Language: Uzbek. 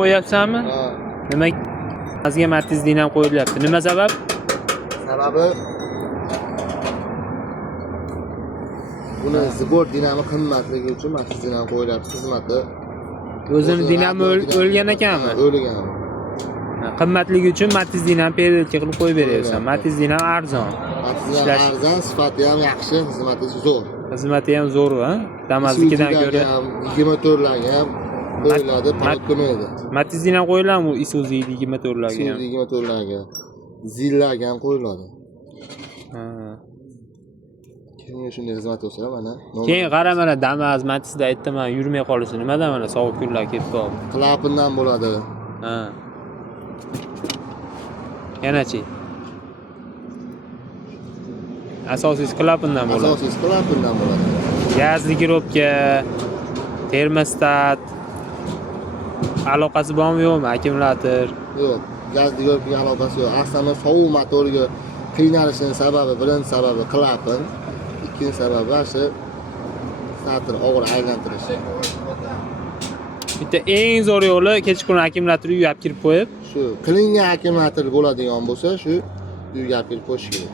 qo'yapsanmi? Ha. Nima? Azga Matiz dinam qo'yilyapti. Nima sabab? Sababi buni zibor dinami qimmatligi uchun Matiz dinam qo'yilyapti. Xizmati O'zini dinami o'lgan ekanmi? O'lgan. Qimmatligi uchun Matiz dinam periodga qilib qo'yib beryapsan. Matiz dinam arzon. Matiz dinam arzon, sifati ham yaxshi, xizmati zo'r. Xizmati ham zo'r, ha? Damaznikidan ko'ra 24 larga ham qo'yiladi, parat ko'maydi. Matiz dinam qo'yiladimi? Isuzu 24 larga ham. Isuzu 24 larga. Zillarga ham qo'yiladi. Ha. Keyin shunday xizmat bo'lsa mana. Keyin qara mana Damaz Matizda aytdim, men yurmay qolishi nimadan mana sovuq kunlar kelib qoldi. Klapindan bo'ladi. Ha. Yanachi. Asosiysi klapindan bo'ladi. Asosiysi klapindan bo'ladi. Gazli girobka, termostat aloqasi bormi yo'qmi? Akkumulyator. Yo'q, gazli girobkaga aloqasi yo'q. Aslida sovuq motoriga qiynalishining sababi, birinchi sababi klapin, ikkinchi sababi shu stator og'ir aylantirish. Bitta eng zo'r yo'li kechqurun akkumulyatorni uyab kirib qo'yib, shu qilingan akkumulyator bo'ladigan bo'lsa, shu uyga kirib qo'yish kerak.